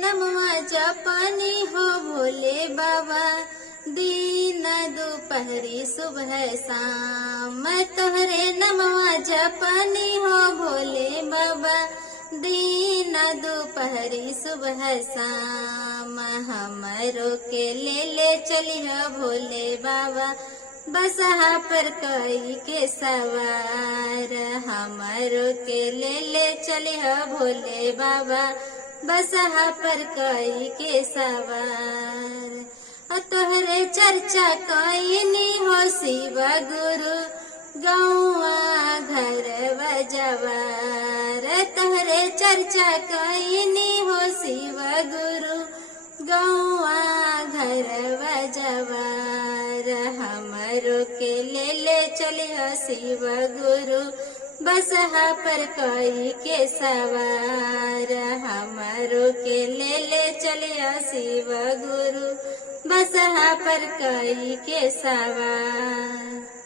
नमवा जापानी हो भोले बाबा। दिन दोपहरी सुबह शाम तोहरे नमवा जापानी हो भोले बाबा। दिन दोपहरी सुबह शाम हमरो के ले चलिया भोले बाबा। बसहा पर कई के सवार हमरो के ले चलिया भोले बाबा। बसहा पर कई के सवार तोहरे चर्चा कईनी हो शिव गुरु गौआ घर बजवार। तोहरे चर्चा कईनी हो शिव गुरु गौआ घर बजवार। हमरो के ले चलिया शिव गुरु बसहा पर कई के सवार। हमरो के ले चलिया शिव गुरु बसहा पर कई के सवार।